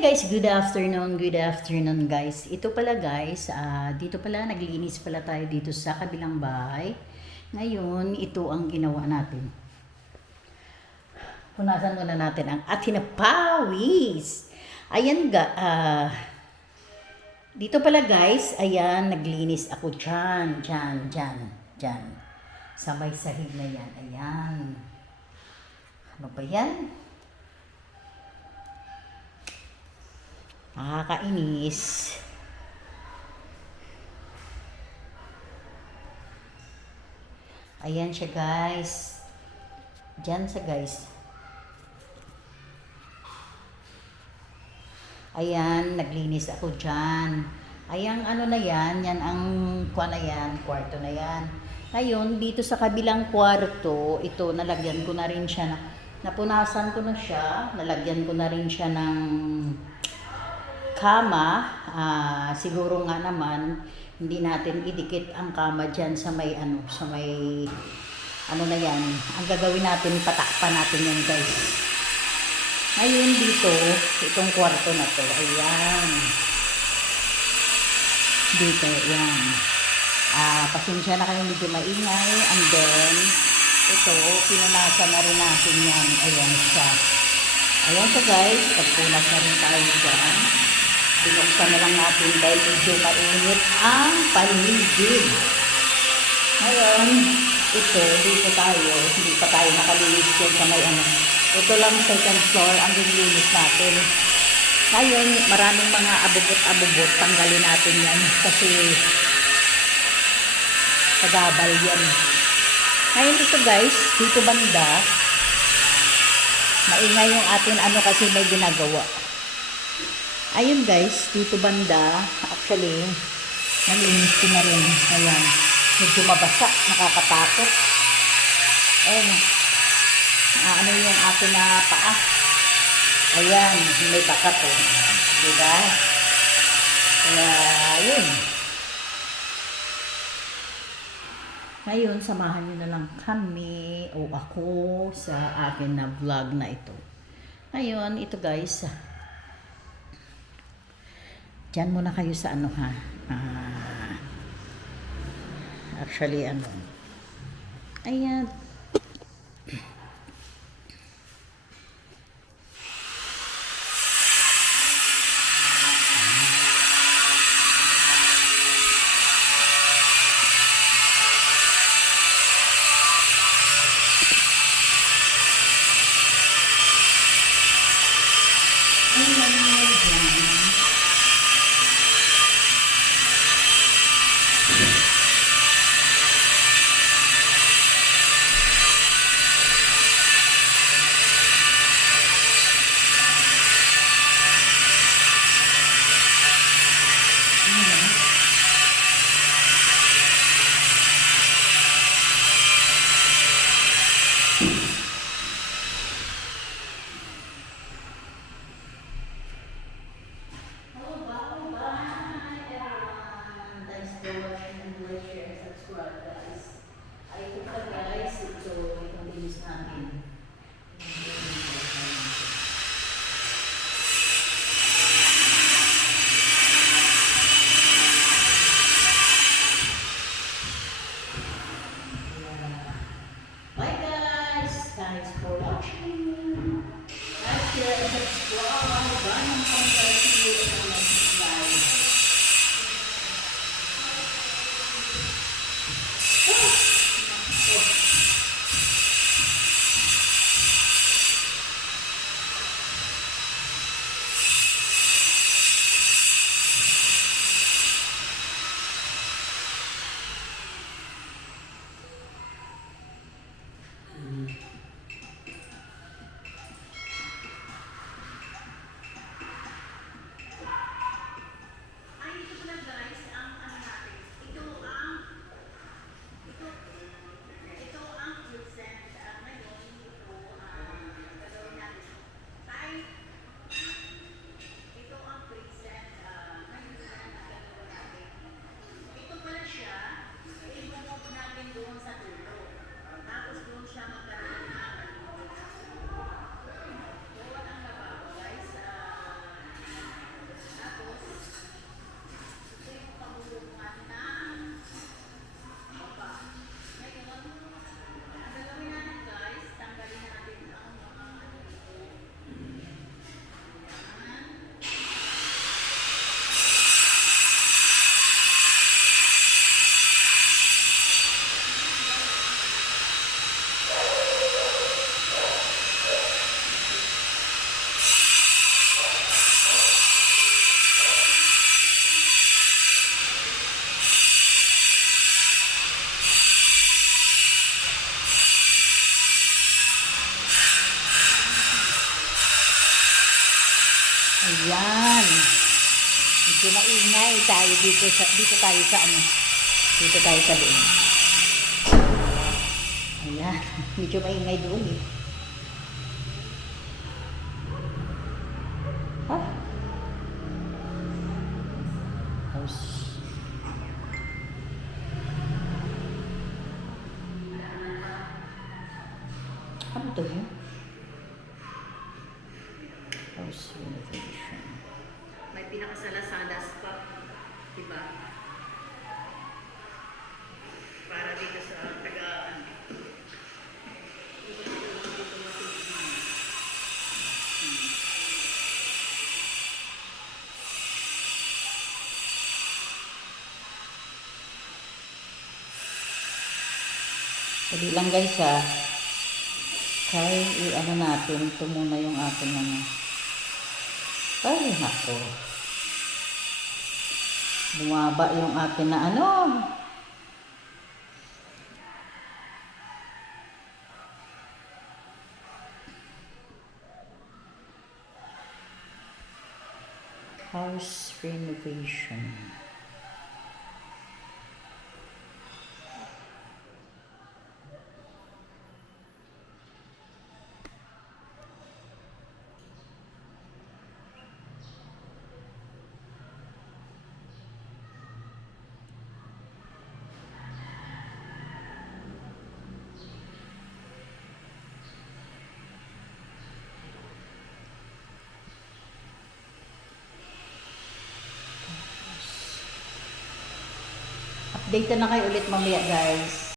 Guys, good afternoon guys. Ito pala guys, dito pala naglinis pala tayo dito sa kabilang bahay. Ngayon, ito ang ginawa natin. Punasan muna natin ang ating na pawis. Ayan dito pala guys, ayan, naglinis ako dyan. Sa may sahig na yan, ayan. Ano ba yan? Nakakainis. Ayan siya guys. Diyan sa guys. Ayan, naglinis ako dyan. Ayan, ano na yan? Yan ang na yan, kwarto na yan. Ngayon, dito sa kabilang kwarto, ito, nalagyan ko na rin siya napunasan ko na siya. Nalagyan ko na rin siya ng kama. Siguro nga naman hindi natin idikit ang kama diyan sa may ano na yan. Ang gagawin natin, patakpan natin yan guys. Ngayon dito, itong kwarto na to, ayan. Dito, ayan. Pasensya na kayo, medyo maingay. And then ito, pinunasan na rin natin yan. Ayan siya. Ayan siya guys, pagpunas na rin tayo dyan. Binuksan na lang natin dahil medyo mainit ang paligid. Ngayon, ito, dito tayo, hindi pa tayo nakalinis dyan sa may ano. Ito lang second floor ang nilinis natin. Ngayon, maraming mga abubot, tanggalin natin yan kasi kadabal yan. Ngayon ito guys, dito banda, maingay yung atin ano kasi may ginagawa. Ayun guys, dito banda, actually, nalinis ko na rin. Ayan, medyo mabasa, nakakatakot. Ayan, ano yung akin na paa. Ayan, may bakat oh. Diba? Kaya, yun. Ngayon, samahan nyo na lang kami o ako sa akin na vlog na ito. Ngayon, ito guys, dyan muna kayo sa ano ha. Actually, ano. Ayan. Thanks for watching. Share and subscribe. Ganun kami sa video ng next slide. Ayan. Medyo maingay tayo dito tayo sa ano. Dito tayo sa loob. Ayan. Medyo maingay doon eh. Ha? House. Ano to yun? House renovation. May pinakasalasalas pa, di ba? Para dito sa tagaan. Dali lang guys ha. Kaya i-ano natin. Ito muna yung ating ano. Ay nako. Bumaba yung akin na ano. House renovation. Update na kayo ulit mamaya guys.